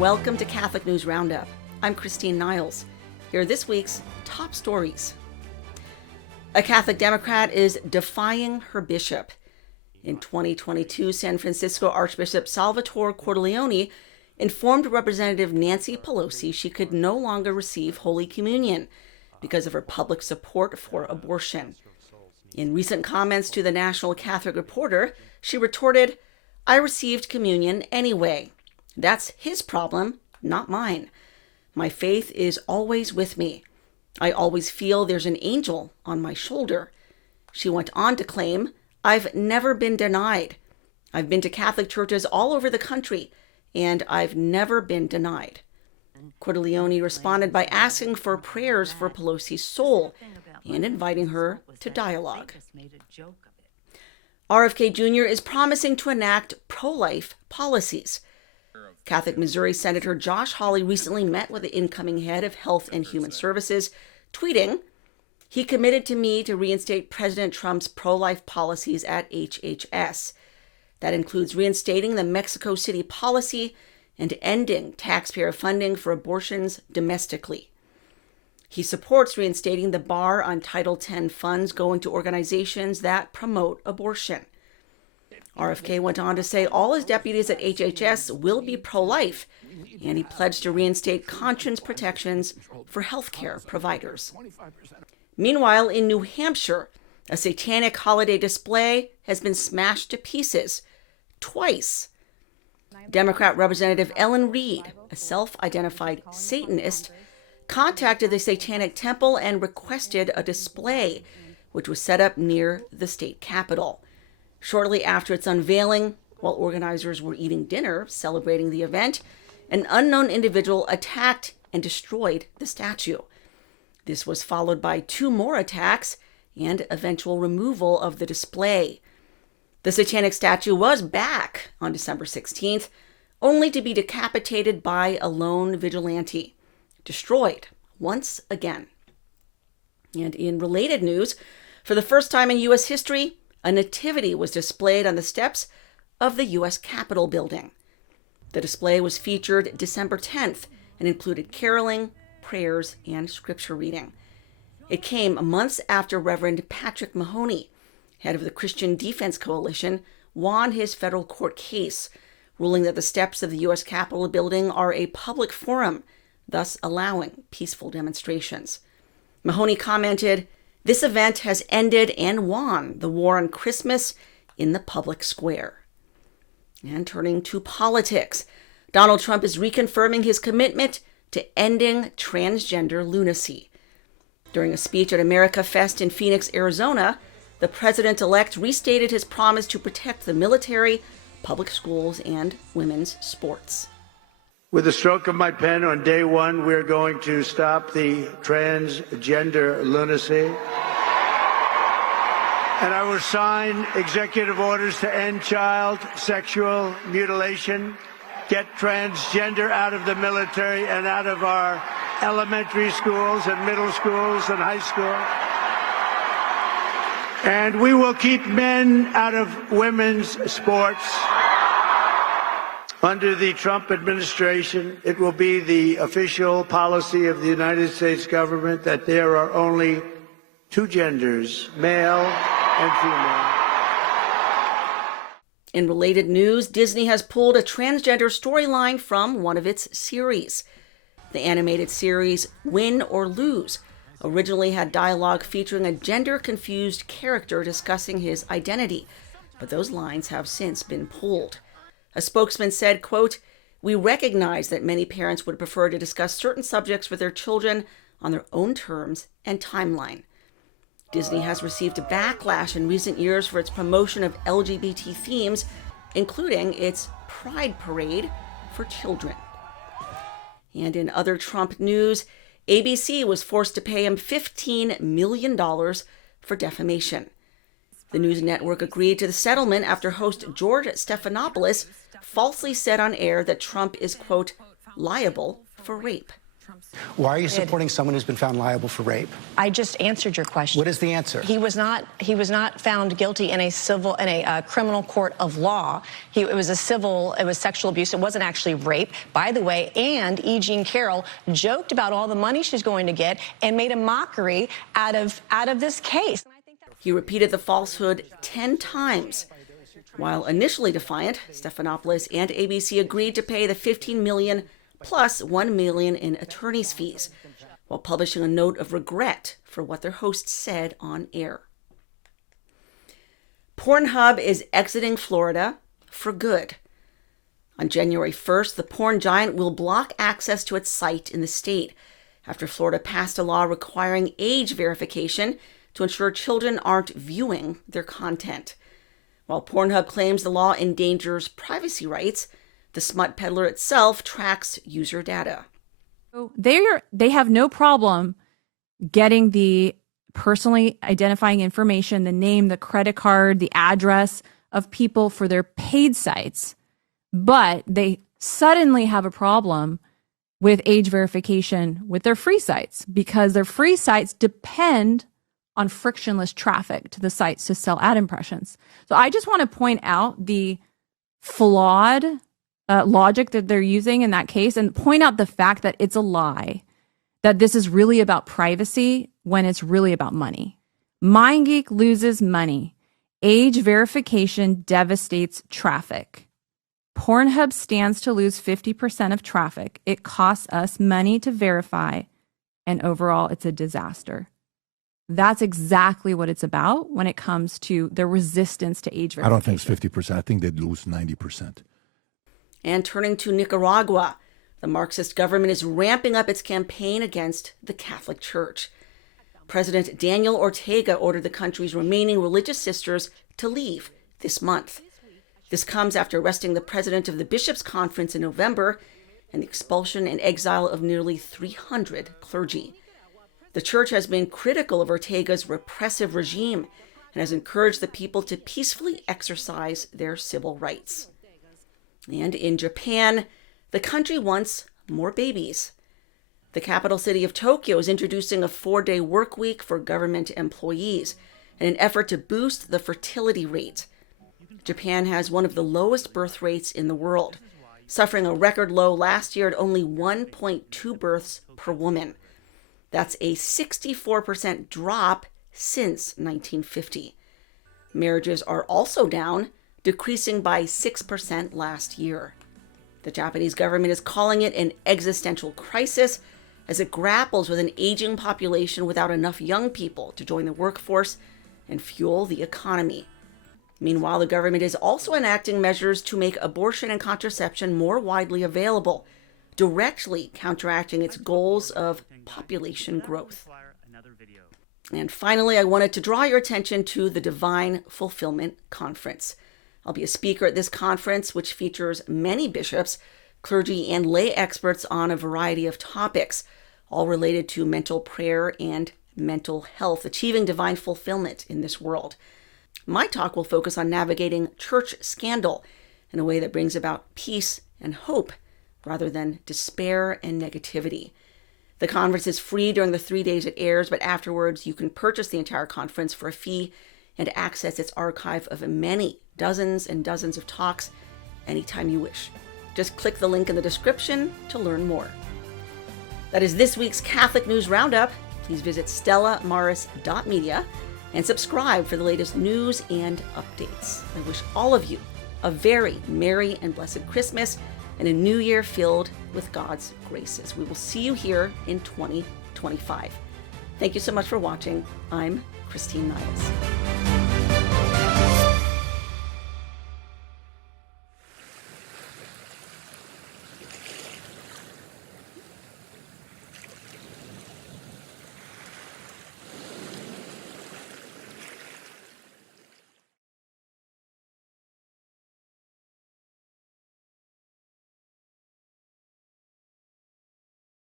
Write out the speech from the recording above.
and welcome to Catholic News Roundup. I'm Christine Niles. Here are this week's top stories. A Catholic Democrat is defying her bishop. In 2022, San Francisco Archbishop Salvatore Cordileone informed Representative Nancy Pelosi she could no longer receive Holy Communion because of her public support for abortion. In recent comments to the National Catholic Reporter, she retorted, "I received communion anyway. That's his problem, not mine. My faith is always with me. I always feel there's an angel on my shoulder." She went on to claim, "I've never been denied. I've been to Catholic churches all over the country, and I've never been denied." Cordileone responded by asking for prayers for Pelosi's soul and inviting her to dialogue. RFK Jr. is promising to enact pro-life policies. Catholic Missouri Senator Josh Hawley recently met with the incoming head of Health and Human Services, tweeting, "He committed to me to reinstate President Trump's pro-life policies at HHS. That includes reinstating the Mexico City policy and ending taxpayer funding for abortions domestically." He supports reinstating the bar on Title X funds going to organizations that promote abortion. RFK went on to say all his deputies at HHS will be pro-life, and he pledged to reinstate conscience protections for healthcare providers. Meanwhile, in New Hampshire, a satanic holiday display has been smashed to pieces twice. Democrat Representative Ellen Reed, a self-identified Satanist, contacted the Satanic Temple and requested a display, which was set up near the state capitol. Shortly after its unveiling, while organizers were eating dinner celebrating the event, an unknown individual attacked and destroyed the statue. This was followed by 2 more attacks and eventual removal of the display. The satanic statue was back on December 16th, only to be decapitated by a lone vigilante, destroyed once again. And in related news, for the first time in U.S. history, a nativity was displayed on the steps of the U.S. Capitol building. The display was featured December 10th and included caroling, prayers, and scripture reading. It came months after Reverend Patrick Mahoney, head of the Christian Defense Coalition, won his federal court case, ruling that the steps of the U.S. Capitol building are a public forum, thus allowing peaceful demonstrations. Mahoney commented, "This event has ended and won the war on Christmas in the public square." And turning to politics, Donald Trump is reconfirming his commitment to ending transgender lunacy. During a speech at America Fest in Phoenix, Arizona, the president-elect restated his promise to protect the military, public schools, and women's sports. With the stroke of my pen on day one, we're going to stop the transgender lunacy. And I will sign executive orders to end child sexual mutilation, get transgender out of the military and out of our elementary schools and middle schools and high school. And we will keep men out of women's sports. Under the Trump administration, it will be the official policy of the United States government that there are only 2 genders, male and female. In related news, Disney has pulled a transgender storyline from one of its series. The animated series Win or Lose originally had dialogue featuring a gender-confused character discussing his identity, but those lines have since been pulled. A spokesman said, quote, "We recognize that many parents would prefer to discuss certain subjects with their children on their own terms and timeline." Disney has received a backlash in recent years for its promotion of LGBT themes, including its Pride Parade for children. And in other Trump news, ABC was forced to pay him $15 million for defamation. The news network agreed to the settlement after host George Stephanopoulos falsely said on air that Trump is, quote, "liable for rape." Why are you supporting someone who's been found liable for rape? I just answered your question. What is the answer? He was not found guilty in a criminal court of law. It was sexual abuse. It wasn't actually rape, by the way. And E. Jean Carroll joked about all the money she's going to get and made a mockery out of this case. He repeated the falsehood 10 times. While initially defiant, Stephanopoulos and ABC agreed to pay the $15 million plus $1 million in attorney's fees, while publishing a note of regret for what their host said on air. Pornhub is exiting Florida for good. On January 1st, the porn giant will block access to its site in the state after Florida passed a law requiring age verification to ensure children aren't viewing their content. While Pornhub claims the law endangers privacy rights, the smut peddler itself tracks user data. They have no problem getting the personally identifying information, the name, the credit card, the address of people for their paid sites. But they suddenly have a problem with age verification with their free sites because their free sites depend on frictionless traffic to the sites to sell ad impressions. So I just want to point out the flawed logic that they're using in that case and point out the fact that it's a lie, that this is really about privacy when it's really about money. MindGeek loses money. Age verification devastates traffic. Pornhub stands to lose 50% of traffic. It costs us money to verify, and overall, it's a disaster. That's exactly what it's about when it comes to the resistance to age verification. I don't think it's 50%. I think they'd lose 90%. And turning to Nicaragua, the Marxist government is ramping up its campaign against the Catholic Church. President Daniel Ortega ordered the country's remaining religious sisters to leave this month. This comes after arresting the president of the Bishops' Conference in November and the expulsion and exile of nearly 300 clergy. The church has been critical of Ortega's repressive regime and has encouraged the people to peacefully exercise their civil rights. And in Japan, the country wants more babies. The capital city of Tokyo is introducing a 4-day work week for government employees in an effort to boost the fertility rate. Japan has one of the lowest birth rates in the world, suffering a record low last year at only 1.2 births per woman. That's a 64% drop since 1950. Marriages are also down, decreasing by 6% last year. The Japanese government is calling it an existential crisis as it grapples with an aging population without enough young people to join the workforce and fuel the economy. Meanwhile, the government is also enacting measures to make abortion and contraception more widely available, directly counteracting its goals of population growth. And finally, I wanted to draw your attention to the Divine Fulfillment Conference. I'll be a speaker at this conference, which features many bishops, clergy, and lay experts on a variety of topics, all related to mental prayer and mental health, achieving divine fulfillment in this world. My talk will focus on navigating church scandal in a way that brings about peace and hope rather than despair and negativity. The conference is free during the 3 days it airs, but afterwards you can purchase the entire conference for a fee and access its archive of many dozens and dozens of talks anytime you wish. Just click the link in the description to learn more. That is this week's Catholic News Roundup. Please visit stellamaris.media and subscribe for the latest news and updates. I wish all of you a very Merry and Blessed Christmas and a new year filled with God's graces. We will see you here in 2025. Thank you so much for watching. I'm Christine Niles.